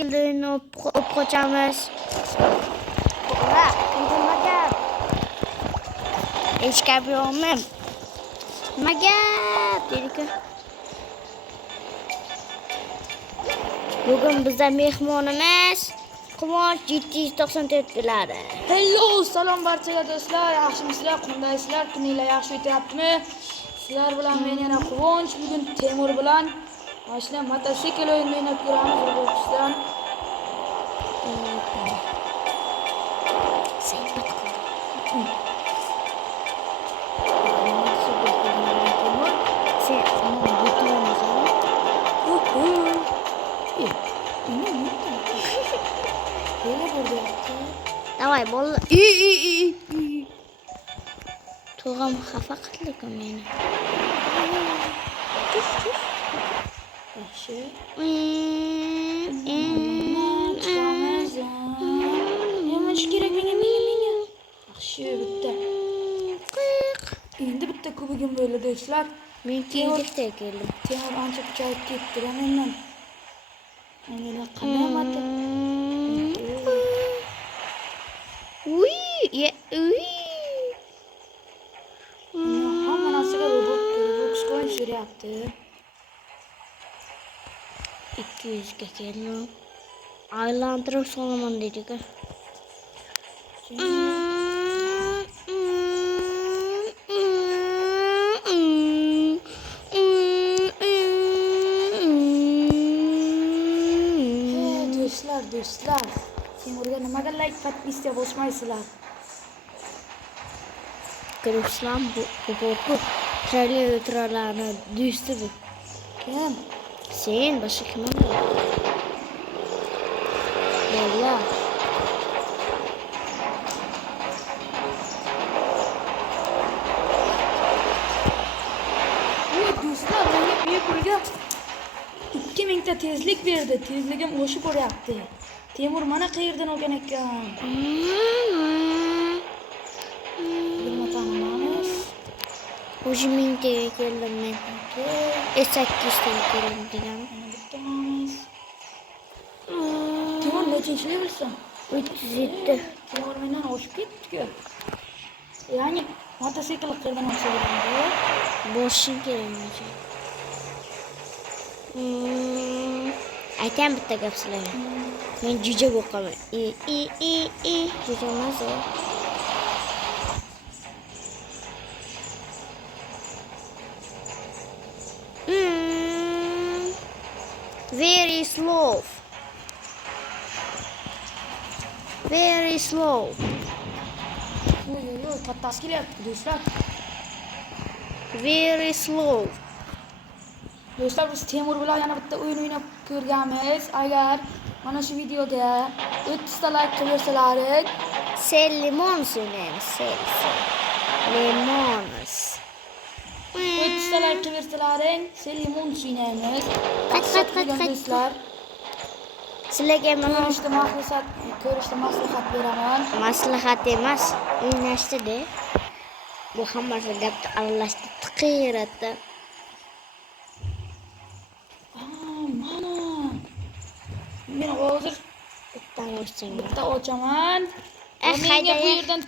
mototsiklini o'p qochamiz. Ular nimaga? Hech gap yo'qmi? Nimaga? Dedi-ku. Bugun bizda mehmonimiz Quvonch 794 biladi. Hello, salom barchaga do'stlar. Yaxshimisizlar? Qandaysizlar? Kuninglar yaxshi o'tyaptimi? Sizlar bilan men yana Quvonch, bugun Temur bilan mashina mototsikl o'yinini o'ynab ko'ramiz Robloxdan. Davay bolla. To'g'am xafa qildi-ku meni. Yaxshi. Nima kerak menga? Yaxshi, bitta. Endi bitta kubigim bo'ldi do'stlar. Men keyinlikda keldim. Temur ancha kuchayib ketdi mendan. Mana qanday mata. Hamma narsaga Roblox qo'yishyapti. 200 ga keldim. Aylantirib solaman dedi-ku. Do'stlar, Temurga nimaga like podpiska bosmaysizlar? Ruslan bu trailerlarni do'sti bu. Kim? Sen boshqa kim bo'ladi? Bolla. Do'stlar, menga buyurga 2000 ta tezlik berdi. Tezligim oshib boryapti. Temur mana qayerdan olgan ekan? Nima tanimamiz? 1000 ga keldim men. 8 ga keldim degan. Bittamiz. Temur nechinchi levelsan? 307. Temur mendan oshib ketdi-ku. Ya'ni mototsikl qirdan olsa bo'ladi. Boshing kerak. Aytam bitta gap sizlarga. Men juja bo'qaman. Juja emas. Very slow. Very slow. Yo'q, kattasi kelyapti do'stlar. Very slow. Do'stlar, biz Temur bilan yana bitta o'yin o'ynab ko'rganmiz. Agar mana shu videoga 30 ta like qo'ysalar, Sel limon o'ynaymiz. Limons. 30 ta like qo'ysalar, sen limon o'ynaymiz. Qat. Do'stlar, Sizlarga mana ko'rishda maslahat beraman. maslahat emas, o'ynashdi-da. Bu hammasi gapni aralashdi, tiqiratdi. Mana. Men hozir bitta ochaman. Menga bu yerdan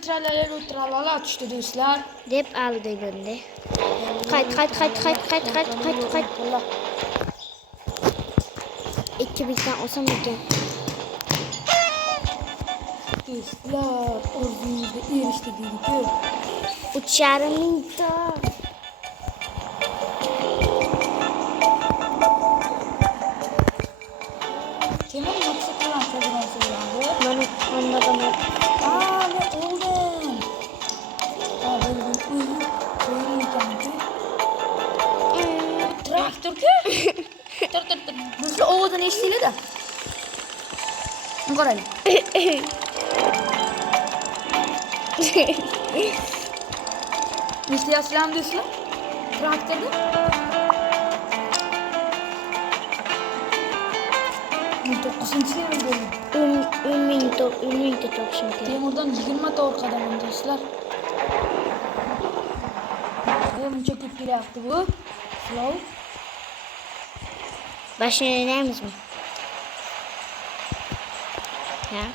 tralala tushdi do'stlar. Deb aldi bunda. Qayt. 2000 dan olsam ekan. Do'stlar, orzuyimizga erishdik deydi-ku. 3,5 mingta. Temur mototsikl bilan so'radi. Mana men oldim. Böyle ekan-ku. Traktor-ku. Tur. Do'stlar, ovozini eshitinglar-da. Qarang. Eshityapsizlarmi do'stlar? Traktorni? Men 9-chi level bo'ldim. 10 mingta topishim kerak. Temurdan 20 ta orqadaman do'stlar. Buncha ko'p kelyapti bu. Slow. Başını oynayamız mı? Ha?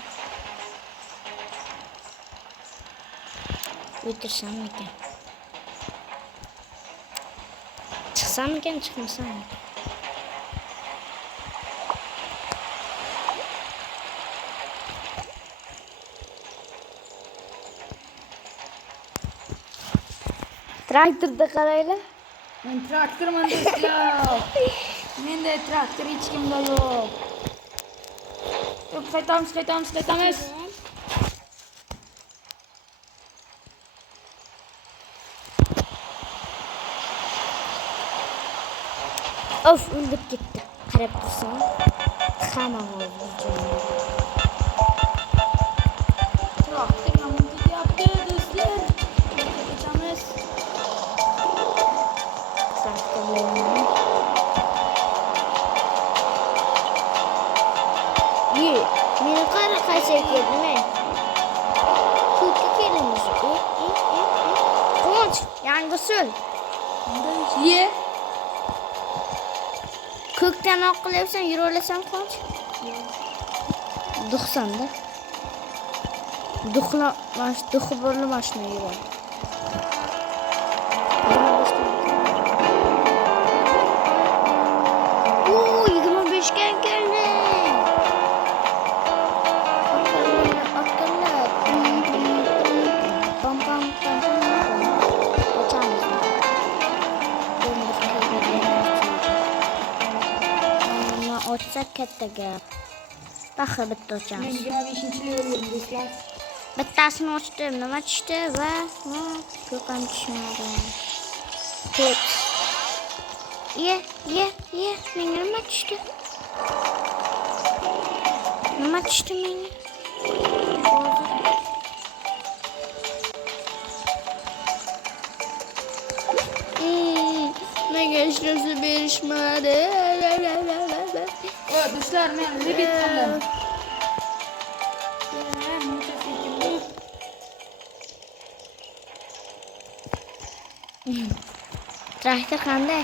Bitirsem miken? Çıksam miken, çıkmasam mı? Traktörde qarayla. Men traktorman do'stlar. Menda traktor hech kimda yo'q. Qaytamiz. Of, o'lib ketdi. Qarab tursam. Hamma bo'ldi. Traktor yomon ketyapti do'stlar. Ketamiz. Ye, meni qara qaysi keldim men. Ko'kka kelamiz. Quvonch, yangi usul. Ye. Ko'kdan oq qilyapsan, yuraverasan quvonch. Duxsanda. Duxi bo'ldi mashina yuradi. Oo, 25 ga keldi. Akıllı. Pam pam pam pam. Açamız. Ama otsa katta gap. Baxi bitta Men ochamiz. 25-chi yo'lim do'stlar. Bittasini ochdim, nima tushdi va ko'kam tushmadi. Ket. Ye, menga nima tushdi? Nima tushdi menga? Menga hech narsa berishmadi. O do'stlar, men rebit qildim. Traktor qanday?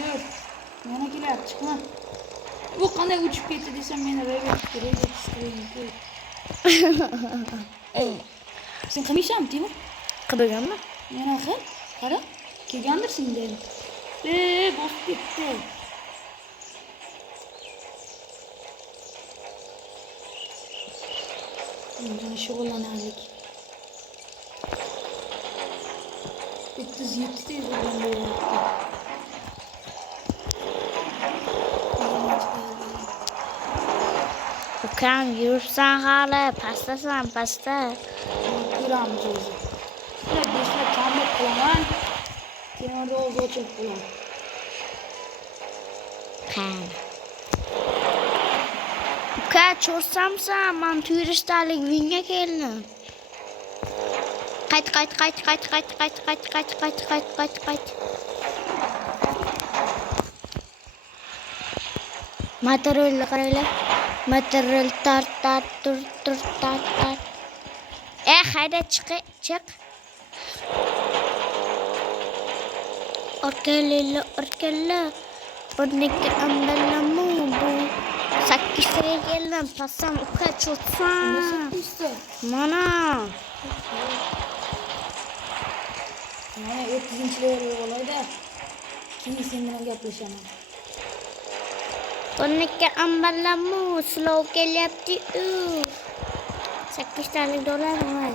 Yo'q. Yana kelyapti, chiqma. Bu qanday uchib ketdi desam, meni rebit qildim. Sen qilmaysanmi, Timur? Qilganmi? Yana qil. Qara. Kelgandirsan dedi. Bosib ketdi. Endi shug'ullanarlik. 307 tez urgan bo'lyapti. Ukam yursan hali, pastasan, pasta. Ko'ramiz o'zi. Shunday do'stlar kamlik qilaman. Temurda o'zi o'chib bo'ladi. Qani. Uka, cho'rsamsan, men turistalik uyga keldim. Qayt. Motorolni qaranglar. Motorol tart tur. Hayda chiq. Orkalla. Buniki ambalamu bu. 8 liraya geldim. Passam uka çoğutsan. Mana. Mana 30-chilar bo'laydi. Keyin sen bilan gaplashaman. Buniki ambalamu slow kelyapti. 8 tane dolar var.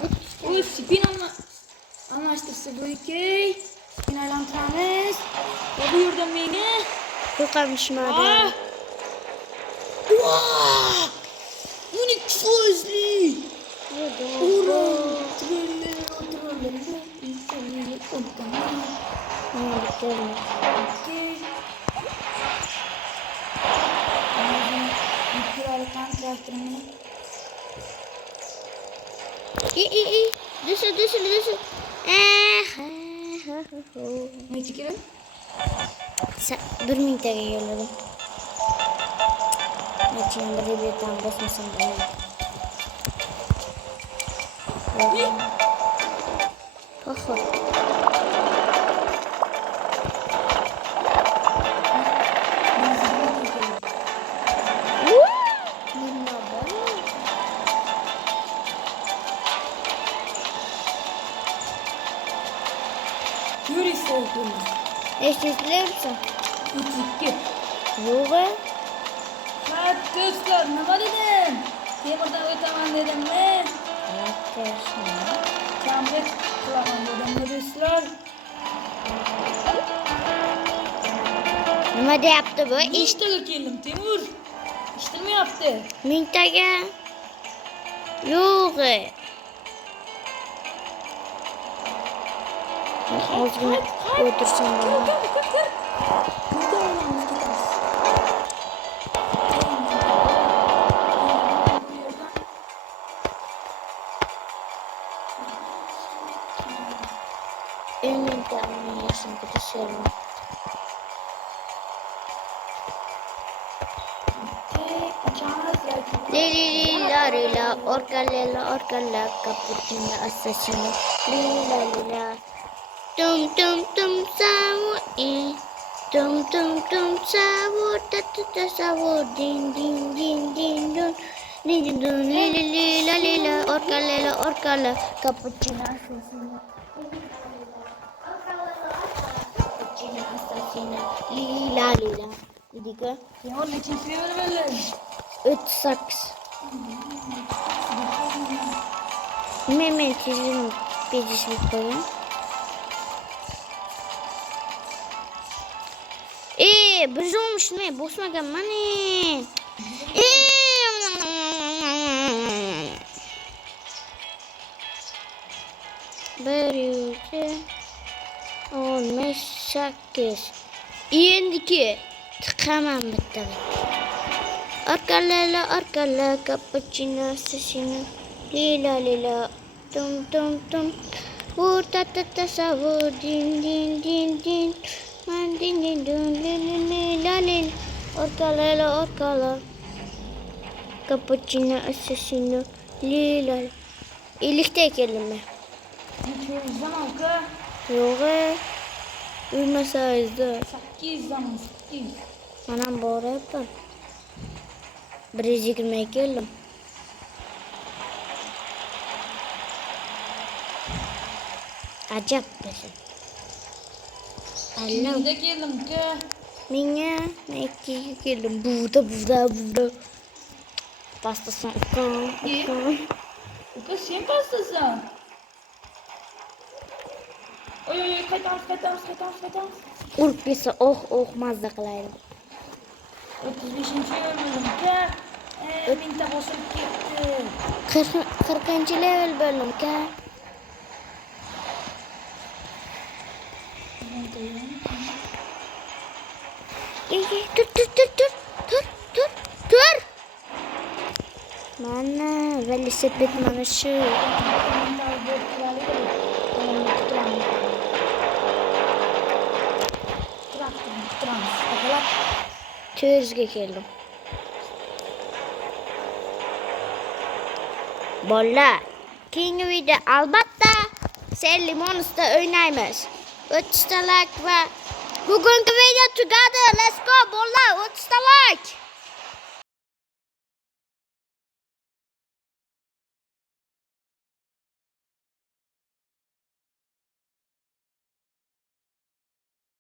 Oy, spin almashtirsa bo'ykey. Spin aylantiramiz. Bu yerda menga Ko'qamishmadi. 12 so'zli. Düşün. Ne çıkıyor? 1000 taga yo'lladim. Nechun rebetdan bosmasam bo'ladi. To'xtat. Eşitlersen. 3-2. Yok. Ha do'stlar, nima dedim? Temurdan o'taman dedimmi? Kamlik qilaman dedimmi do'stlar? Nima deyapti bu? Nechtaga keldim, Temur? Eshitilmayapti. Mingtaga. Yo'q. Ozgina o'tirsam bo'ladi. Mingta yaşım bitişelim. Lila lila orkala cappuccino assassino. Lila lila. Tum savu tum savu ta savu din dun. Lila orkala cappuccino assassino. Cappuccino assassino. Lila. Dika. Temur nechinchi level bo'ldi? 38. Men tizim bezishib qo'ying. Bir olmushmi? Bosmaganman. Bir yuzi 18. Endiki tiqaman bitta. Orkala cappuccino assassino. Lila tum vur ta savur din man din dun lila orkala cappuccino assassino. Lila ilikte keldim ben. Necha zaman aka? Yo'q. Uymasaydı. 8 zaman 8. Manam boryapman. 120 keldim. Acap bizi. Allam. Kimda keldim aka? Menga 2 keldim. Burada. Pastasın. Aka sen pastasan. Oy qaytamiz. Urib ketsa mazza qilaydi. 35-level bo'ldim aka. Mingta bosilib ketdi. 40-level bo'ldim ka. Tur. Mana velosiped mana shu. Tözge keldim. Bolalar, keyingi video albatta sen limonista o'ynaymiz. 30 ta like va bugungi video tugadi. Let's go bolalar, 30 ta like.